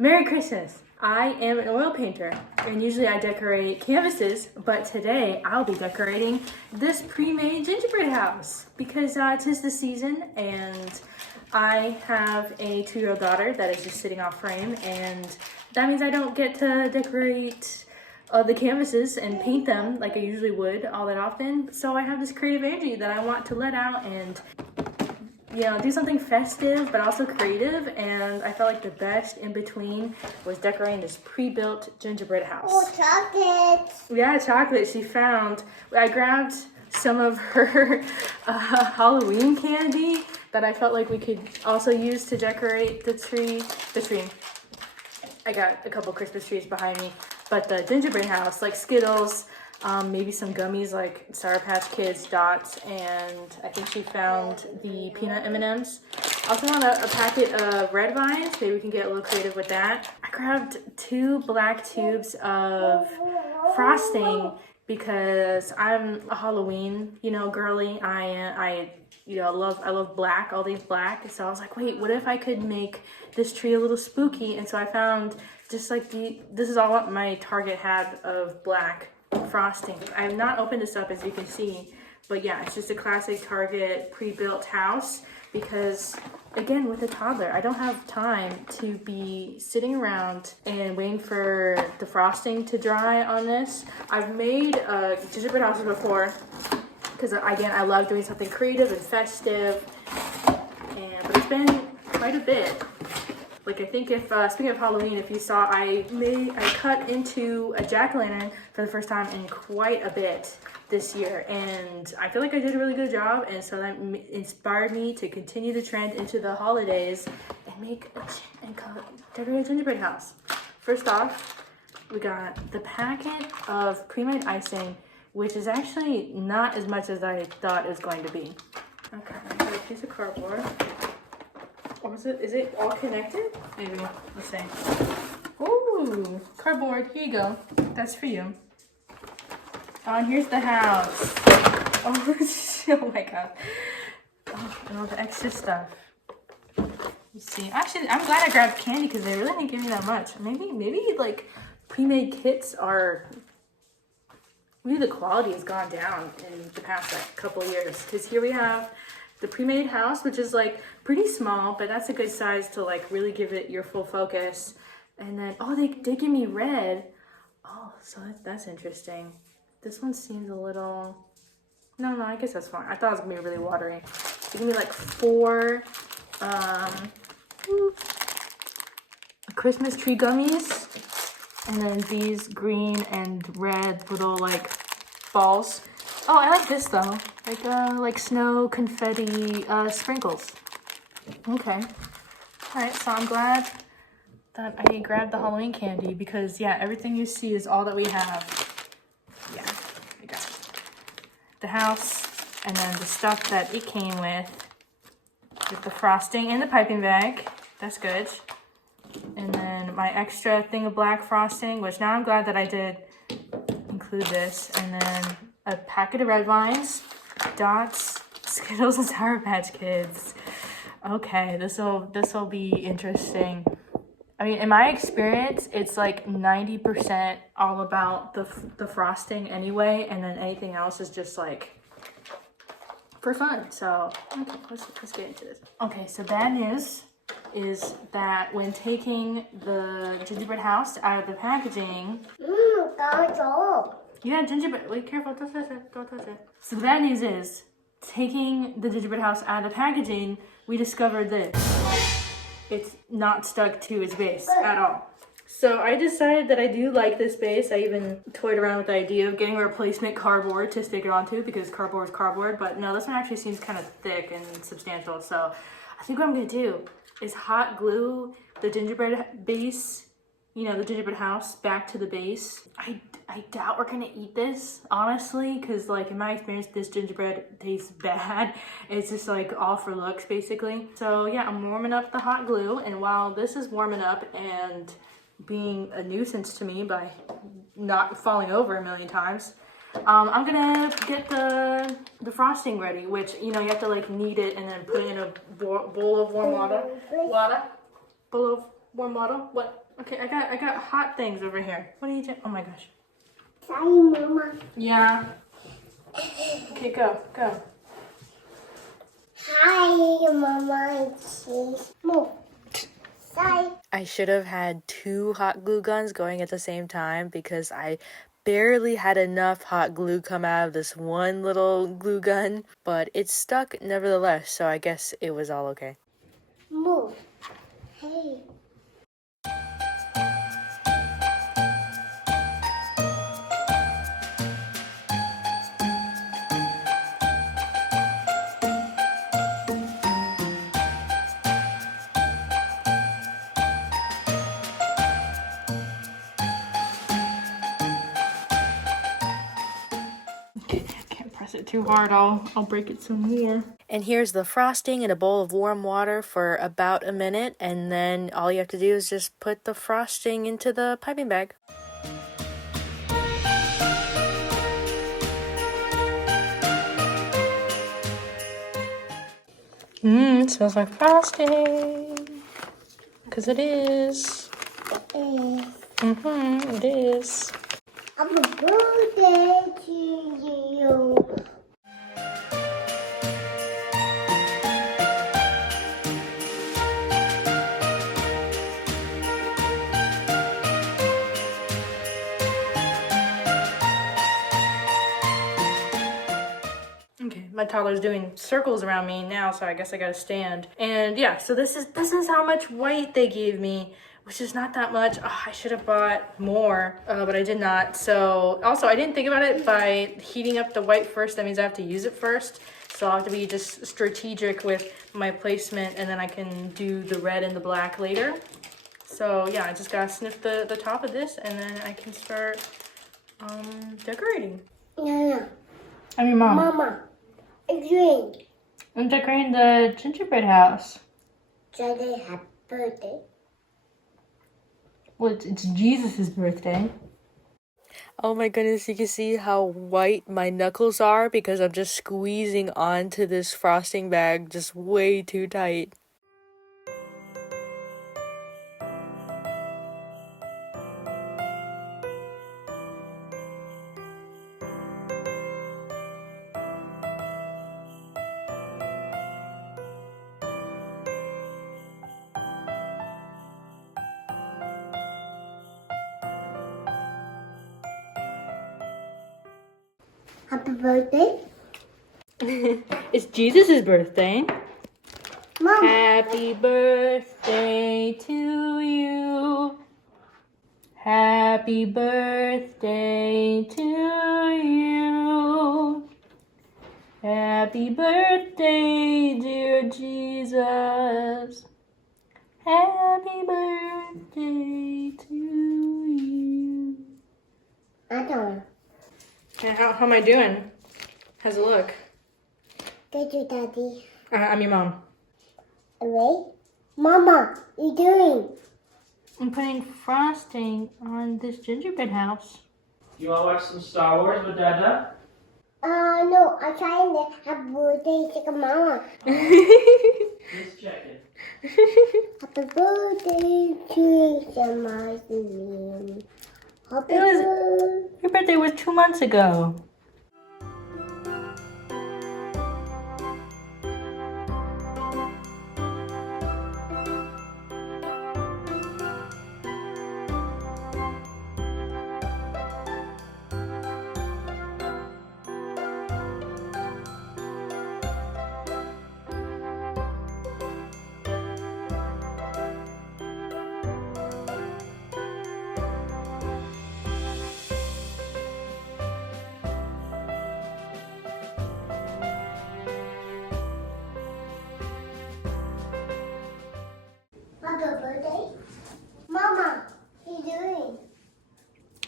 Merry Christmas! I am an oil painter and usually I decorate canvases, but today I'll be decorating this pre-made gingerbread house because it is the season and I have a 2-year-old daughter that is just sitting off frame, and that means I don't get to decorate the canvases and paint them like I usually would all that often. So I have this creative energy that I want to let out and do something festive but also creative, and I felt like the best in between was decorating this pre-built gingerbread house. Oh, chocolate! Yeah, chocolate she found. I grabbed some of her Halloween candy that I felt like we could also use to decorate the tree. I got a couple Christmas trees behind me, but the gingerbread house, like Skittles, maybe some gummies like Sour Patch Kids, Dots, and I think she found the peanut M&Ms. Also found a packet of red vines. Maybe we can get a little creative with that. I grabbed 2 black tubes of frosting because I'm a Halloween, girly. I love black, all things black. So I was like, wait, what if I could make this tree a little spooky? And so I found just like this is all what my Target had of black frosting. I have not opened this up, as you can see, but yeah, it's just a classic Target pre-built house because, again, with a toddler, I don't have time to be sitting around and waiting for the frosting to dry on this. I've made gingerbread houses before because, again, I love doing something creative and festive, but it's been quite a bit. Like, I think if, speaking of Halloween, if you saw, I cut into a jack-o'-lantern for the first time in quite a bit this year, and I feel like I did a really good job, and so that inspired me to continue the trend into the holidays and decorate a gingerbread house. First off, we got the packet of pre-made icing, which is actually not as much as I thought it was going to be. Okay, I got a piece of cardboard. Or is it all connected? Maybe. Let's see. Ooh, cardboard. Here you go. That's for you. Oh, and here's the house. Oh, oh my god. Oh, and all the extra stuff. You see. Actually, I'm glad I grabbed candy because they really didn't give me that much. Maybe like pre-made kits are. Maybe the quality has gone down in the past couple of years. Because here we have the pre-made house, which is like pretty small, but that's a good size to like really give it your full focus. And then, oh, they did give me red. Oh, so that's interesting. This one seems a little, no, I guess that's fine. I thought it was gonna be really watery. They give me like 4 Christmas tree gummies. And then these green and red little like balls. Oh, I like this though. Like snow confetti sprinkles. Okay. Alright, so I'm glad that I grabbed the Halloween candy because, yeah, everything you see is all that we have. Yeah, we got the house and then the stuff that it came with the frosting and the piping bag. That's good. And then my extra thing of black frosting, which now I'm glad that I did include this. And then a packet of red vines, Dots, Skittles, and Sour Patch Kids. Okay, this'll be interesting. I mean, in my experience, it's like 90% all about the frosting anyway, and then anything else is just like for fun. So okay, let's get into this. Okay, so bad news is that when taking the gingerbread house out of the packaging, yeah, gingerbread, wait, careful, don't touch it. So the bad news is, taking the gingerbread house out of the packaging, we discovered this. It's not stuck to its base at all. So I decided that I do like this base. I even toyed around with the idea of getting a replacement cardboard to stick it onto because cardboard is cardboard, but no, this one actually seems kind of thick and substantial. So I think what I'm gonna do is hot glue the gingerbread base, the gingerbread house back to the base. I doubt we're gonna eat this, honestly, because like in my experience, this gingerbread tastes bad. It's just like all for looks, basically. So yeah, I'm warming up the hot glue, and while this is warming up and being a nuisance to me by not falling over a million times, I'm gonna get the frosting ready, which, you know, you have to like knead it and then put it in a bowl of warm water. Bowl of Warm bottle? What? Okay, I got hot things over here. What are you doing? Oh my gosh. Sorry, Mama. Yeah. Okay, go. Hi, Mama. Cheese. Move. Sorry. I should have had 2 hot glue guns going at the same time because I barely had enough hot glue come out of this one little glue gun, but it stuck nevertheless, so I guess it was all okay. Move. Hey. Can't press it too hard. I'll break it some more. And here's the frosting in a bowl of warm water for about a minute, and then all you have to do is just put the frosting into the piping bag. It smells like frosting. Because it is. It is. Happy birthday to you. Okay, my toddler's doing circles around me now, so I guess I gotta stand. And yeah, so this is how much white they gave me, which is not that much. Oh, I should have bought more, but I did not. So also, I didn't think about it by heating up the white first. That means I have to use it first. So I'll have to be just strategic with my placement, and then I can do the red and the black later. So yeah, I just gotta sniff the top of this, and then I can start decorating. No. I'm your mom. Mama. A drink. I'm decorating the gingerbread house. Today, happy birthday. Well, it's Jesus' birthday. Oh my goodness, you can see how white my knuckles are because I'm just squeezing onto this frosting bag just way too tight. Happy birthday. It's Jesus' birthday. Mom. Happy birthday to you. Happy birthday to you. Happy birthday, dear Jesus. Happy birthday to you. I don't know. And how am I doing? How's it look? Get you, Daddy. I'm your mom. Away. Mama, you doing? I'm putting frosting on this gingerbread house. You want to watch some Star Wars with Dada? No, I'm trying to happy birthday to Mama. Just checking. Happy birthday to Samari. Happy birthday. Your birthday was 2 months ago. Happy birthday. Mama, what you doing?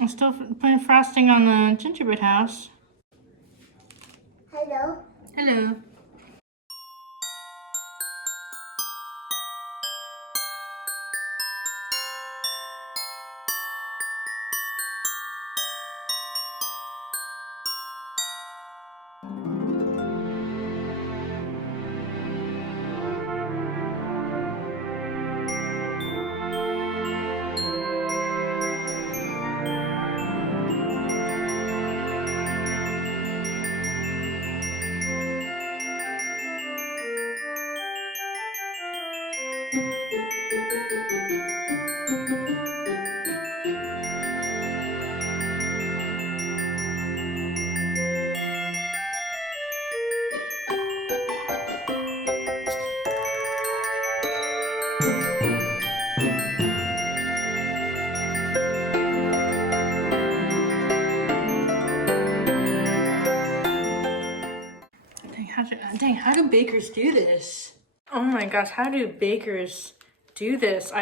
I'm still putting frosting on the gingerbread house. Hello. Hello. bakers do this? Oh my gosh, how do bakers do this?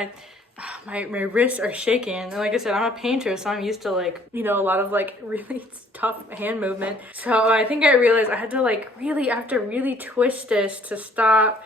My wrists are shaking. And like I said, I'm a painter, so I'm used to like, you know, a lot of like really tough hand movement. So I think I realized I had to like really, I have to really twist this to stop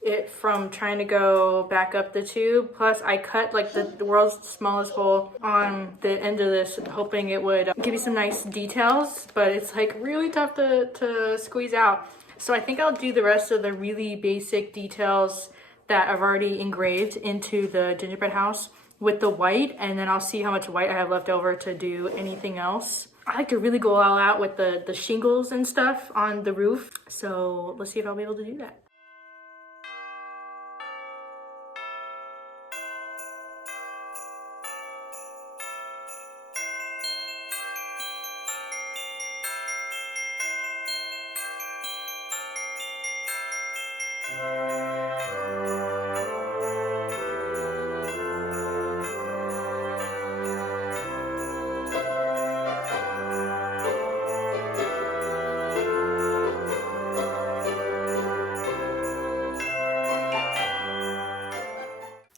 it from trying to go back up the tube. Plus I cut like the world's smallest hole on the end of this, hoping it would give you some nice details, but it's like really tough to squeeze out. So I think I'll do the rest of the really basic details that I've already engraved into the gingerbread house with the white, and then I'll see how much white I have left over to do anything else. I like to really go all out with the shingles and stuff on the roof, so let's see if I'll be able to do that.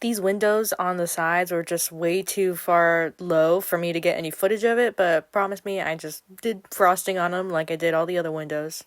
These windows on the sides were just way too far low for me to get any footage of it, but promise me I just did frosting on them like I did all the other windows.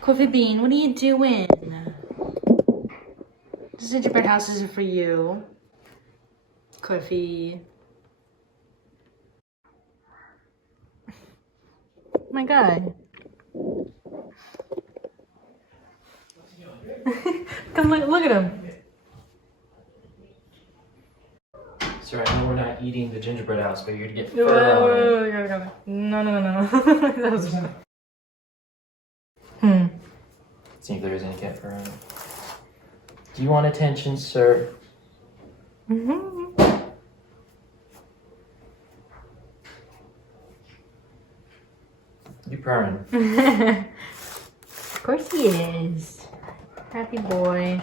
Coffee Bean, what are you doing? This gingerbread house isn't for you. Coffee. My guy. Come look at him. Sorry, I know we're not eating the gingerbread house, but you're to get fur on it. No. That was... See if there is any cat fur on it. Do you want attention, sir? Mm-hmm. You purring. Of course he is. Happy boy.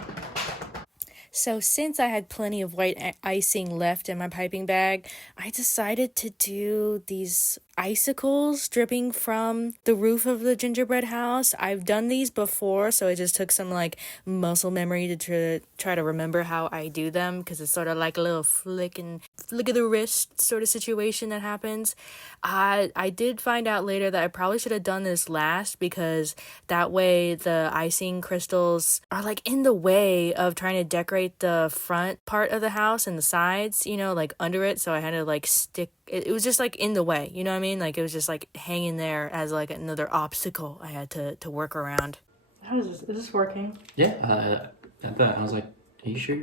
So since I had plenty of white icing left in my piping bag, I decided to do these icicles dripping from the roof of the gingerbread house. I've done these before, so it just took some like muscle memory to try to remember how I do them, because it's sort of like a little flick of the wrist sort of situation that happens. I did find out later that I probably should have done this last, because that way the icing crystals are like in the way of trying to decorate the front part of the house and the sides, you know, like under it. So I had to like stick it was just like in the way, you know what I mean? Like it was just like hanging there as like another obstacle I had to work around. How is this? Is this working? Yeah, I thought, I was like, are you sure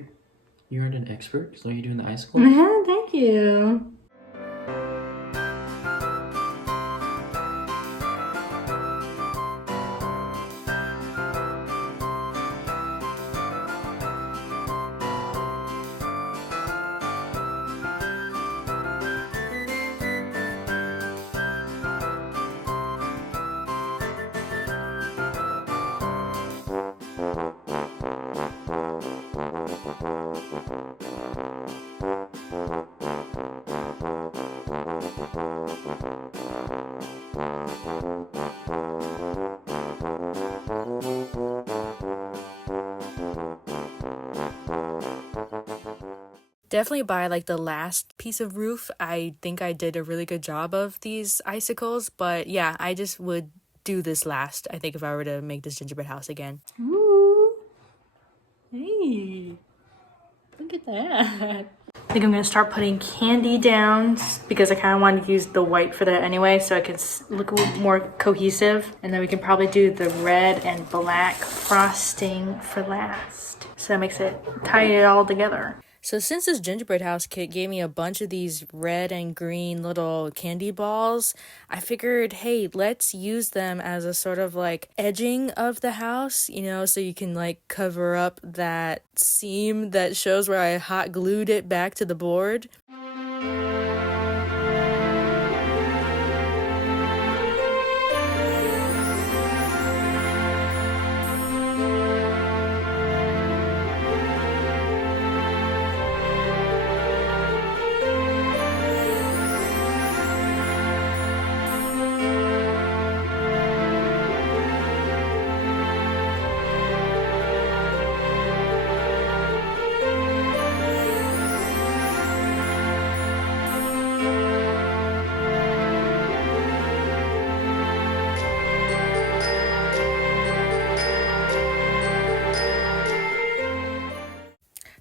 you aren't an expert? So you're doing the icicles? Thank you. Definitely by like the last piece of roof, I think I did a really good job of these icicles. But yeah, I just would do this last, I think, if I were to make this gingerbread house again. Ooh. Hey. Look Look at that. I think I'm gonna start putting candy down because I kind of wanted to use the white for that anyway, so it can look a little more cohesive. And then we can probably do the red and black frosting for last. So that makes it, tie it all together. So since this gingerbread house kit gave me a bunch of these red and green little candy balls, I figured, hey, let's use them as a sort of like edging of the house, you know, so you can like cover up that seam that shows where I hot glued it back to the board.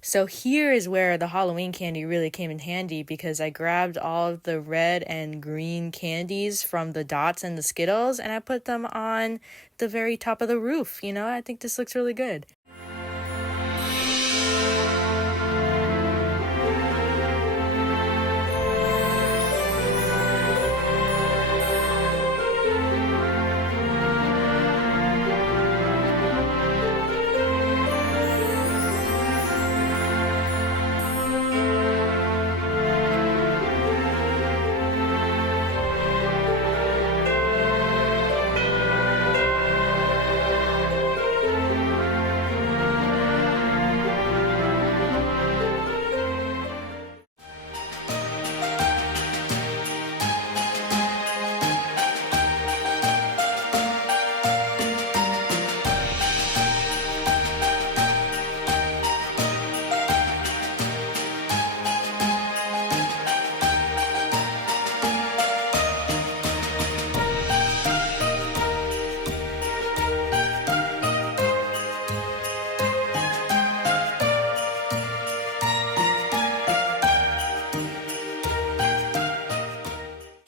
So here is where the Halloween candy really came in handy, because I grabbed all of the red and green candies from the dots and the Skittles and I put them on the very top of the roof. You know, I think this looks really good.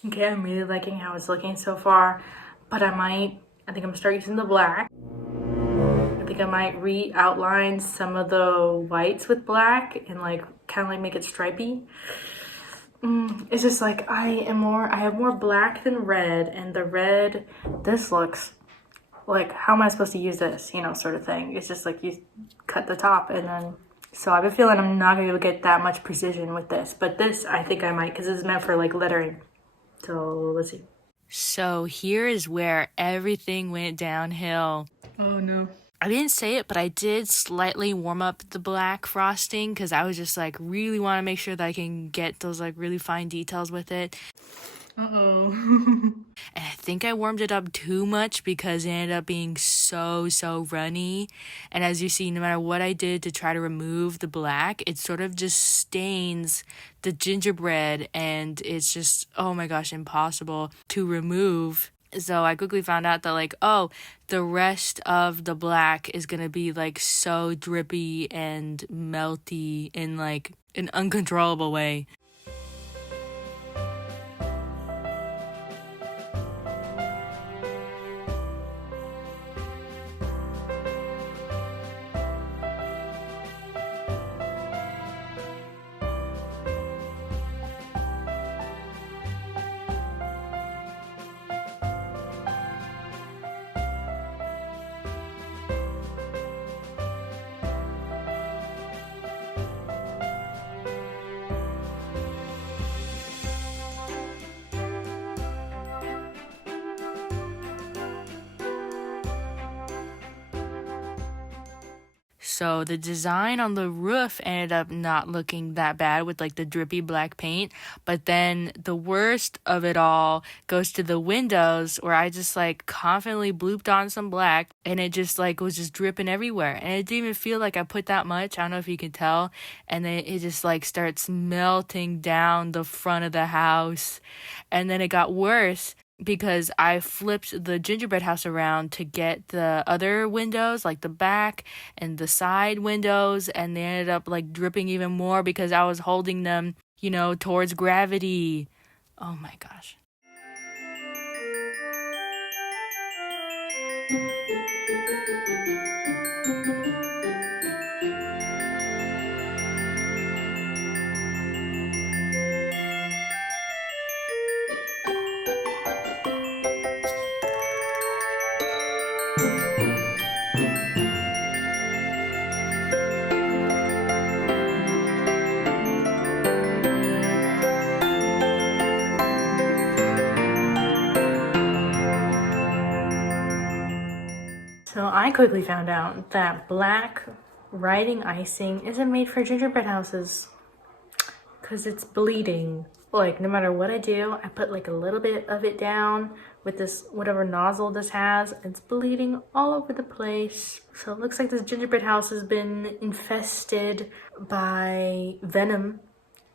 Okay, I'm really liking how it's looking so far, but I think I'm gonna start using the black. I think I might re-outline some of the whites with black and like kind of like make it stripy. It's just like I have more black than red, and the red, this looks like, how am I supposed to use this, you know, sort of thing. It's just like you cut the top and then, so I've been feeling I'm not gonna be able to get that much precision with this, but this I think I might, because this is meant for like lettering. So let's see. So here is where everything went downhill. Oh no. I didn't say it, but I did slightly warm up the black frosting because I was just like really want to make sure that I can get those like really fine details with it. Uh-oh. And I think I warmed it up too much because it ended up being so runny. And as you see, no matter what I did to try to remove the black, it sort of just stains the gingerbread, and it's just, oh my gosh, impossible to remove. So I quickly found out that like, oh, the rest of the black is gonna be like so drippy and melty in like an uncontrollable way. So the design on the roof ended up not looking that bad with like the drippy black paint. But then the worst of it all goes to the windows, where I just like confidently blooped on some black and it just like was just dripping everywhere. And it didn't even feel like I put that much. I don't know if you can tell. And then it just like starts melting down the front of the house. And then it got worse because I flipped the gingerbread house around to get the other windows, like the back and the side windows, and they ended up like dripping even more because I was holding them, towards gravity. Oh my gosh. So I quickly found out that black writing icing isn't made for gingerbread houses because it's bleeding. Like, no matter what I do, I put like a little bit of it down with this, whatever nozzle this has, it's bleeding all over the place. So it looks like this gingerbread house has been infested by venom,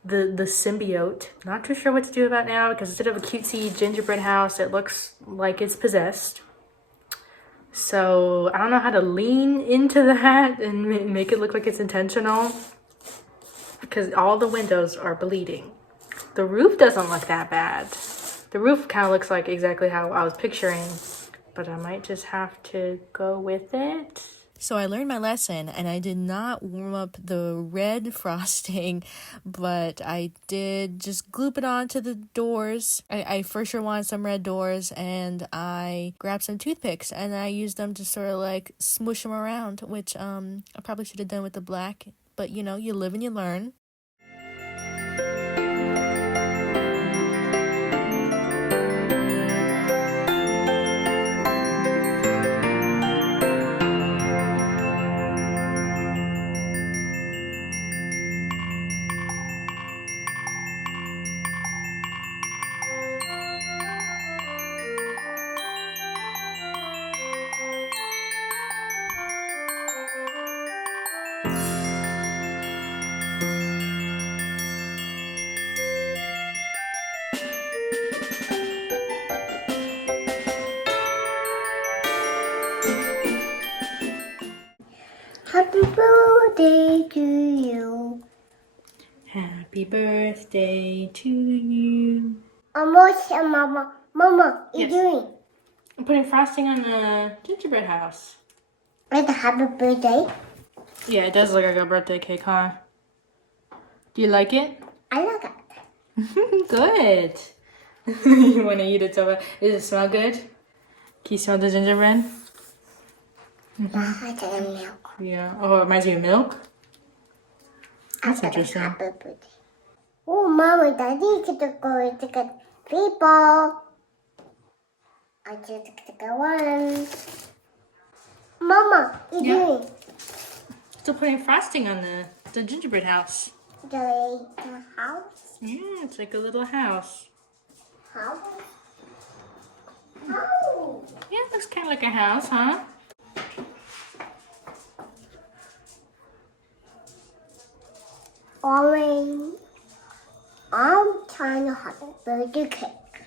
the symbiote. Not too sure what to do about now because instead of a cutesy gingerbread house, it looks like it's possessed. So I don't know how to lean into that and make it look like it's intentional because all the windows are bleeding. The roof doesn't look that bad. The roof kind of looks like exactly how I was picturing, but I might just have to go with it. So I learned my lesson, and I did not warm up the red frosting, but I did just gloop it onto the doors. I for sure wanted some red doors, and I grabbed some toothpicks, and I used them to sort of like smoosh them around, which I probably should have done with the black, but you live and you learn. Happy birthday to you. Happy birthday to you. Almost, Mama. Mama, what are you Yes. doing? I'm putting frosting on the gingerbread house. It's a happy birthday. Yeah, it does look like a birthday cake, huh? Do you like it? I like it. Good. You want to eat it so bad? Does it smell good? Can you smell the gingerbread? I take milk. Yeah. Oh, it reminds me of milk? That's interesting. Happy birthday. Oh, Mama, Daddy, get to go to get people. I just get to go on. Mama, what are you Yeah. doing? Still putting frosting on the gingerbread house. The house? Yeah, it's like a little house. House? Oh. Yeah, it looks kind of like a house, huh? Orange. I'm trying to have a birthday cake.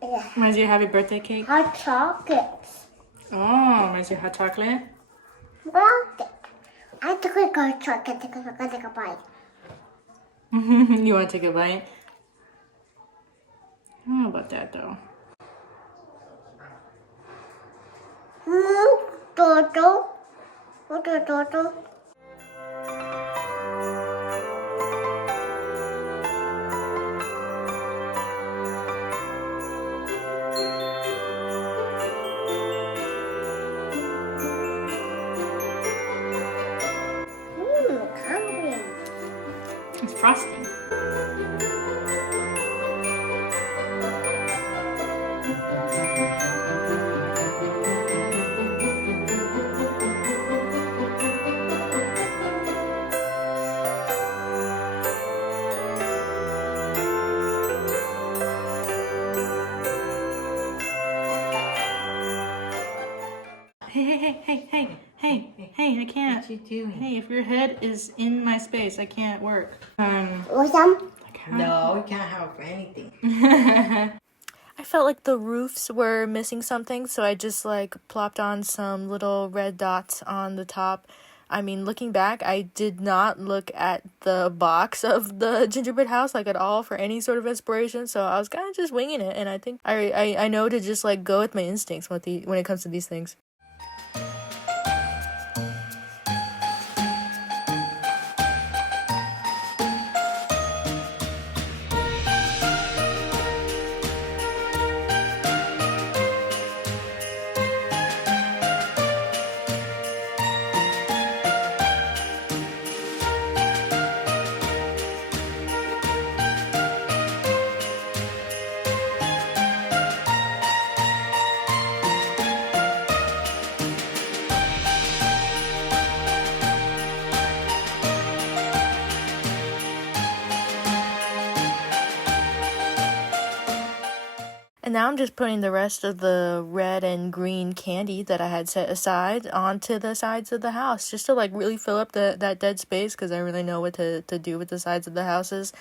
Yeah. Reminds you of happy birthday cake? Hot chocolates. Oh, reminds you of hot chocolate? I took a hot chocolate. Take a bite. You want to take a bite? I don't know about that, though. Toto. What a Toto? Hungry. It's frosting. Hey, I can't. What you doing? Hey, if your head is in my space, I can't work. What's that? No, we can't have anything. I I felt like the roofs were missing something, so I just like plopped on some little red dots on the top. I mean, looking back, I did not look at the box of the gingerbread house like at all for any sort of inspiration, so I was kind of just winging it, and I think I know to just like go with my instincts when it comes to these things. And now I'm just putting the rest of the red and green candy that I had set aside onto the sides of the house, just to like really fill up that dead space, because I really know what to do with the sides of the houses.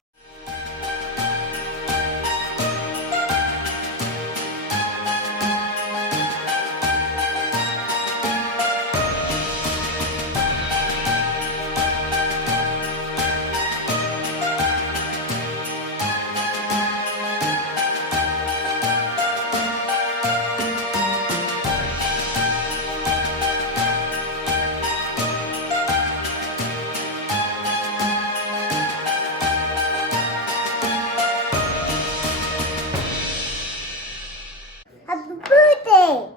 Happy birthday!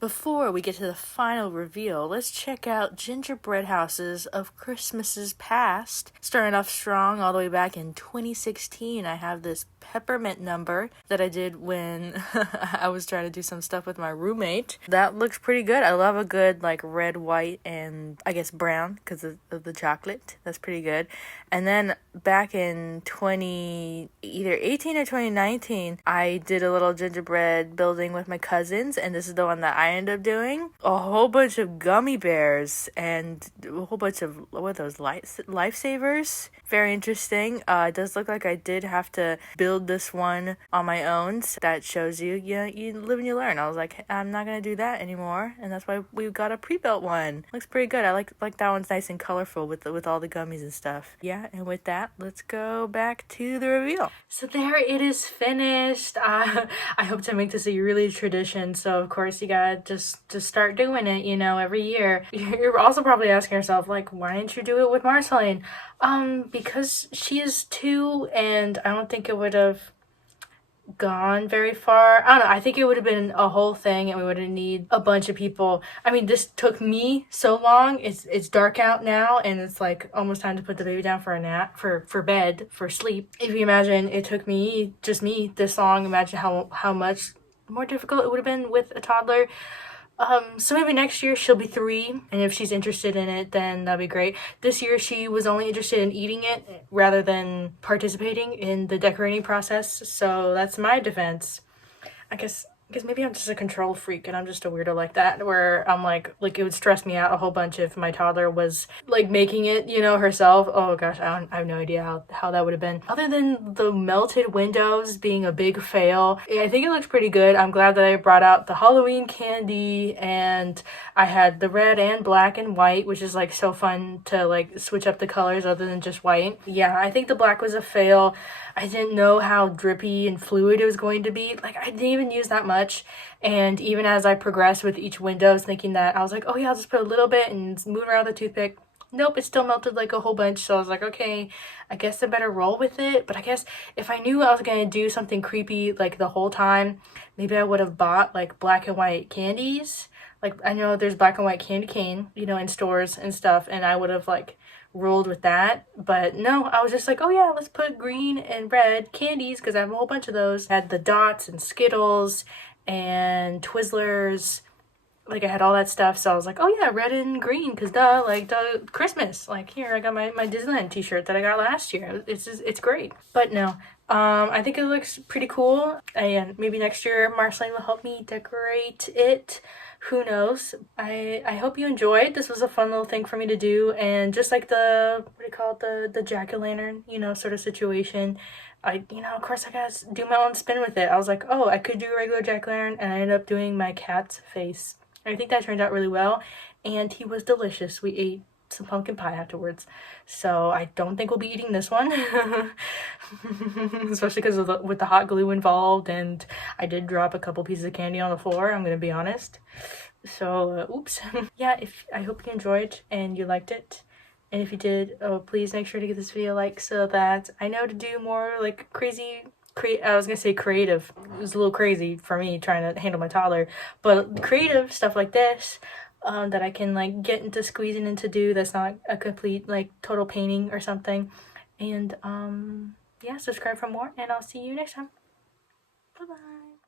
Before we get to the final reveal, let's check out gingerbread houses of Christmases past. Starting off strong all the way back in 2016, I have this peppermint number that I did when I was trying to do some stuff with my roommate. That looks pretty good. I love a good like red, white, and I guess brown because of the chocolate. That's pretty good. And then back in either 18 or 2019, I did a little gingerbread building with my cousins, and this is the one that I ended up doing. A whole bunch of gummy bears and a whole bunch of, what are those, lifesavers? Very interesting. It does look like I did have to build this one on my own. So that shows you live and you learn. I was like, I'm not gonna do that anymore, and that's why we got a pre-built one. Looks pretty good. I like that one's nice and colorful with all the gummies and stuff. Yeah, and with that, let's go back to the reveal. So there it is finished. I hope to make this a yearly tradition. So of course you gotta just start doing it, every year. You're also probably asking yourself, like, why didn't you do it with Marceline? Because she is 2, and I don't think it would have gone very far. I don't know. I think it would have been a whole thing, and we would have need a bunch of people. I mean, this took me so long. It's dark out now, and it's like almost time to put the baby down for a nap, for bed, for sleep. If you imagine it took me this long, imagine how much more difficult it would have been with a toddler. So maybe next year she'll be 3, and if she's interested in it, then that'd be great. This year she was only interested in eating it rather than participating in the decorating process, so that's my defense. I guess Because maybe I'm just a control freak and I'm just a weirdo like that, where I'm like it would stress me out a whole bunch if my toddler was like making it, you know, herself. Oh gosh, I have no idea how that would have been. Other than the melted windows being a big fail, I think it looks pretty good. I'm glad that I brought out the Halloween candy, and I had the red and black and white, which is like so fun to like switch up the colors other than just white. Yeah, I think the black was a fail. I didn't know how drippy and fluid it was going to be. Like, I didn't even use that much. And even as I progressed with each window, I was thinking that I was like, oh yeah, I'll just put a little bit and move around the toothpick. Nope, it still melted like a whole bunch. So I was like, okay, I guess I better roll with it. But I guess if I knew I was going to do something creepy like the whole time, maybe I would have bought like black and white candies. Like, I know there's black and white candy cane, you know, in stores and stuff. And I would have like rolled with that. But no, I was just like, oh yeah, let's put green and red candies because I have a whole bunch of those. I had the dots and Skittles and Twizzlers. Like, I had all that stuff, so I was like, oh yeah, red and green, because duh, Christmas. Like, here, I got my Disneyland t-shirt that I got last year. It's great. But no, I think it looks pretty cool, and maybe next year Marceline will help me decorate it. Who knows? I hope you enjoyed. This was a fun little thing for me to do, and just like the, what do you call it, the jack-o'-lantern, you know, sort of situation. Of course I gotta do my own spin with it. I was like, oh, I could do a regular jack-o'-lantern, and I ended up doing my cat's face. I think that turned out really well, and he was delicious. We ate some pumpkin pie afterwards, so I don't think we'll be eating this one, especially because with the hot glue involved, and I did drop a couple pieces of candy on the floor, I'm gonna be honest. So, oops. Yeah, I hope you enjoyed and you liked it. And if you did, please make sure to give this video a like so that I know to do more like crazy. I was gonna say creative. It was a little crazy for me trying to handle my toddler, but creative stuff like this that I can like get into squeezing into do that's not a complete like total painting or something. And yeah, subscribe for more, and I'll see you next time. Bye bye.